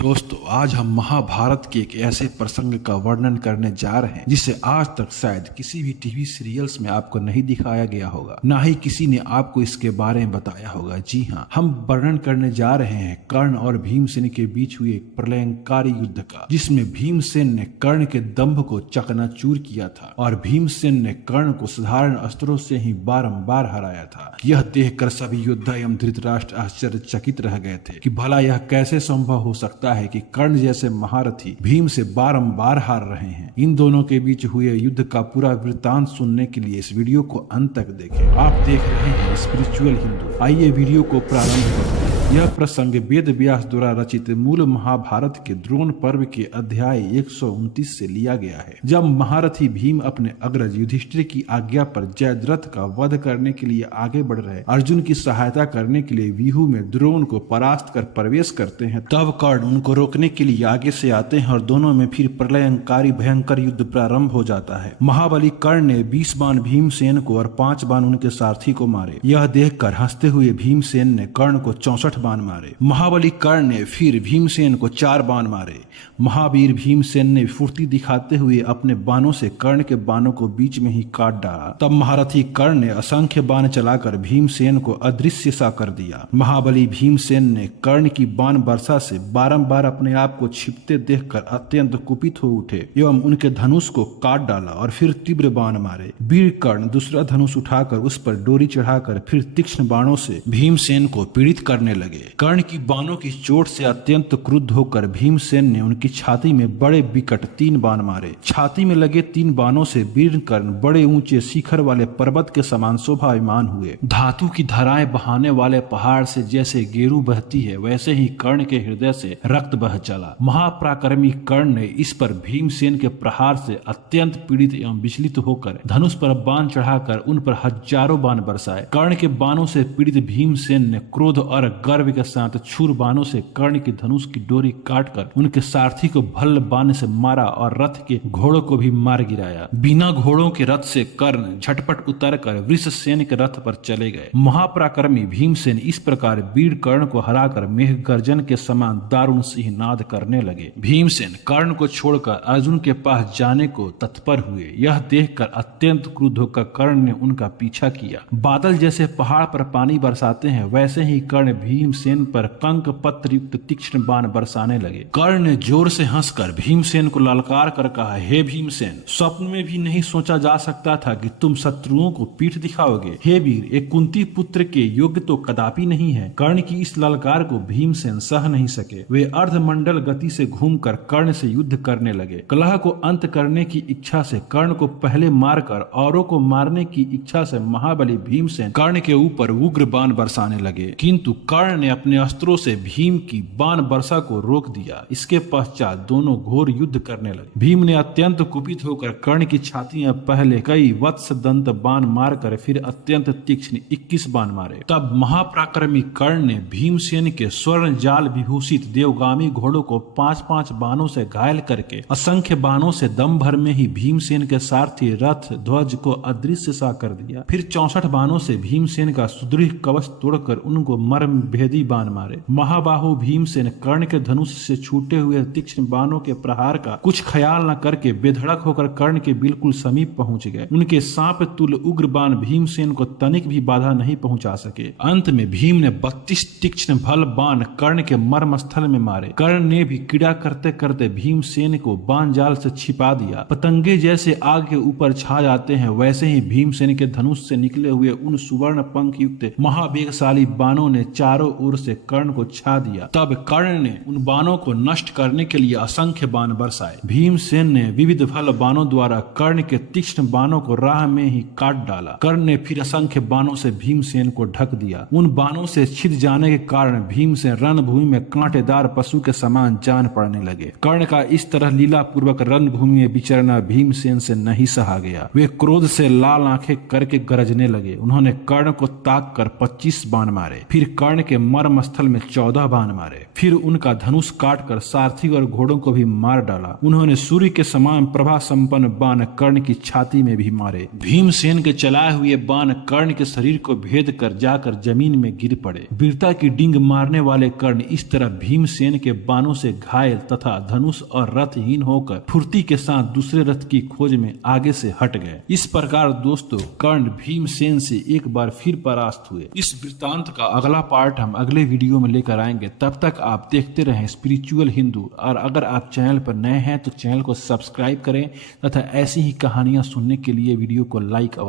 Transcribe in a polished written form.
दोस्तों, आज हम महाभारत के एक ऐसे प्रसंग का वर्णन करने जा रहे हैं जिसे आज तक शायद किसी भी टीवी सीरियल्स में आपको नहीं दिखाया गया होगा, ना ही किसी ने आपको इसके बारे में बताया होगा। जी हाँ, हम वर्णन करने जा रहे हैं कर्ण और भीमसेन के बीच हुए एक प्रलयंकारी युद्ध का, जिसमें भीमसेन ने कर्ण के दंभ को चकनाचूर किया था और भीमसेन ने कर्ण को साधारण अस्त्रों से ही बारंबार हराया था। यह देखकर सभी योद्धा एवं धृतराष्ट्र आश्चर्यचकित रह गए थे कि भला यह कैसे संभव हो सकता है कि कर्ण जैसे महारथी भीम से बारंबार हार रहे हैं। इन दोनों के बीच हुए युद्ध का पूरा वृत्तांत सुनने के लिए इस वीडियो को अंत तक देखें। आप देख रहे हैं स्पिरिचुअल हिंदू। आइए वीडियो को प्रारंभ करते हैं। यह प्रसंग वेद व्यास द्वारा रचित मूल महाभारत के द्रोण पर्व के अध्याय 129 से लिया गया है। जब महारथी भीम अपने अग्रज युधिष्ठिर की आज्ञा पर जयद्रथ का वध करने के लिए आगे बढ़ रहे अर्जुन की सहायता करने के लिए व्यूह में द्रोण को परास्त कर प्रवेश करते हैं, तब कर्ण उनको रोकने के लिए आगे से आते हैं और दोनों में फिर प्रलयंकारी भयंकर युद्ध प्रारंभ हो जाता है। महाबली कर्ण ने 20 बाण भीमसेन को और 5 बाण उनके सारथी को मारे। यह देखकर हंसते हुए भीमसेन ने कर्ण को 64 बाण मारे। महाबली कर्ण ने फिर भीमसेन को 4 बाण मारे। महावीर भीमसेन ने फुर्ती दिखाते हुए अपने बाणों से कर्ण के बाणों को बीच में ही काट डाला। तब महारथी कर्ण ने असंख्य बाण चलाकर भीमसेन को अदृश्य सा कर दिया। महाबली भीमसेन ने कर्ण की बाण वर्षा से बारंबार अपने आप को छिपते देखकर अत्यंत कुपित हो उठे एवं उनके धनुष को काट डाला और फिर तीव्र बाण मारे। वीर कर्ण दूसरा धनुष उठाकर उस पर डोरी चढ़ाकर फिर तीक्ष्ण बाणों से भीमसेन को पीड़ित करने लगे। कर्ण की बाणों की चोट से अत्यंत क्रुद्ध होकर भीमसेन ने उनकी छाती में बड़े विकट 3 बाण मारे। छाती में लगे 3 बाणों से वीर कर्ण बड़े ऊंचे शिखर वाले पर्वत के समान शोभायमान हुए। धातु की धाराएं बहाने वाले पहाड़ से जैसे गेरू बहती है, वैसे ही कर्ण के हृदय से रक्त बह चला। महापराक्रमी कर्ण ने इस पर भीमसेन के प्रहार से अत्यंत पीड़ित एवं विचलित होकर धनुष पर बाण चढ़ाकर उन पर हजारों बाण बरसाए। कर्ण के बाणों से पीड़ित भीमसेन ने क्रोध और गर्व के साथ छूर बाणों से कर्ण की धनुष की डोरी काटकर उनके सारथी को भल्ल बाण से मारा और रथ के घोड़ों को भी मार गिराया। बिना घोड़ों के रथ से कर्ण झटपट उतरकर वृषसेन के रथ पर चले गए। महापराक्रमी भीमसेन इस प्रकार वीर कर्ण को हराकर मेघ गर्जन के समान दारुण सिंहनाद करने लगे। भीमसेन कर्ण को छोड़कर अर्जुन के पास जाने को तत्पर हुए। यह देखकर अत्यंत क्रुद्ध होकर कर्ण ने उनका पीछा किया। बादल जैसे पहाड़ पर पानी बरसाते हैं, वैसे ही कर्ण भीमसेन पर कंक पत्र युक्त तीक्ष्ण बाण बरसाने लगे। कर्ण ने जोर से हंसकर भीमसेन को ललकार कर कहा, हे भीमसेन, स्वप्न में भी नहीं सोचा जा सकता था कि तुम शत्रुओं को पीठ दिखाओगे। हे वीर, एक कुंती पुत्र के योग्य तो कदापि नहीं है। कर्ण की इस ललकार को भीमसेन सह नहीं सके। वे अर्धमंडल गति से घूमकर कर्ण से युद्ध करने लगे। कलह को अंत करने की इच्छा से कर्ण को पहले मारकर औरों को मारने की इच्छा से महाबली भीमसेन कर्ण के ऊपर उग्र बाण बरसाने लगे, किंतु कर्ण ने अपने अस्त्रों से भीम की बाण वर्षा को रोक दिया। इसके पश्चात दोनों घोर युद्ध करने लगे। भीम ने अत्यंत कुपित होकर कर्ण की छाती में पहले कई वत्स दंत बाण मारकर फिर अत्यंत तीक्ष्ण 21 बाण मारे। तब महापराक्रमी कर्ण ने भीमसेन के स्वर्ण जाल विभूषित देवगामी घोड़ों को 5-5 बाणों से घायल करके असंख्य बाणों से दम भर में ही भीमसेन के सारथी रथ ध्वज को अदृश्य सा कर दिया। फिर 64 बाणों से भीमसेन का सुदृढ़ कवच तोड़कर उनको मर्म भेदी बाण मारे। महाबाहु भीमसेन कर्ण के धनुष से छूटे हुए तीक्ष्ण बाणों के प्रहार का कुछ ख्याल न करके बेधड़क होकर कर्ण के बिल्कुल समीप पहुंच गए। उनके सांप तुल्य उग्र बाण भीमसेन को तनिक भी बाधा नहीं पहुंचा सके। अंत में भीम ने 32 तीक्ष्ण भल बाण कर्ण के मर्म स्थल में मारे। कर्ण ने भी क्रीड़ा करते करते भीमसेन को बाण जाल से छिपा दिया। पतंगे जैसे आग के ऊपर छा जाते हैं, वैसे ही भीमसेन के धनुष से निकले हुए उन सुवर्ण पंख युक्त महावेगशाली बाणों ने चारों ओर से कर्ण को छा दिया। तब कर्ण ने उन बाणों को नष्ट करने के लिए असंख्य बाण बरसाए। भीमसेन ने विविध भल बाणों द्वारा कर्ण के तीक्ष्ण बाणों को राह में ही काट डाला। कर्ण ने फिर असंख्य बाणों से भीमसेन को ढक दिया। उन बाणों से छिद जाने के कारण भीमसेन रणभूमि में कांटेदार पशु के समान जान पड़ने लगे। कर्ण का इस तरह लीला पूर्वक रणभूमि में विचरना भीमसेन से नहीं सहा गया। वे क्रोध से लाल आंखें करके गरजने लगे। उन्होंने कर्ण को ताक कर 25 बाण मारे। फिर कर्ण के मर्म स्थल में 14 बाण मारे। फिर उनका धनुष काटकर सारथी और घोड़ों को भी मार डाला। उन्होंने सूर्य के समान प्रभा संपन्न बाण कर्ण की छाती में भी मारे। भीमसेन के चलाए हुए बाण कर्ण के शरीर को भेद कर जाकर जमीन में गिर पड़े। वीरता की डींग मारने वाले कर्ण इस तरह भीमसेन के बाणों से घायल तथा धनुष और रथहीन होकर फुर्ती के साथ दूसरे रथ की खोज में आगे से हट गए। इस प्रकार दोस्तों कर्ण भीमसेन से एक बार फिर परास्त हुए। इस वृत्तांत का अगला पार्ट हम अगले वीडियो में लेकर आएंगे। तब तक आप देखते रहें स्पिरिचुअल हिंदू, और अगर आप चैनल पर नए हैं तो चैनल को सब्सक्राइब करें तथा ऐसी ही कहानियां सुनने के लिए वीडियो को लाइक अवश्य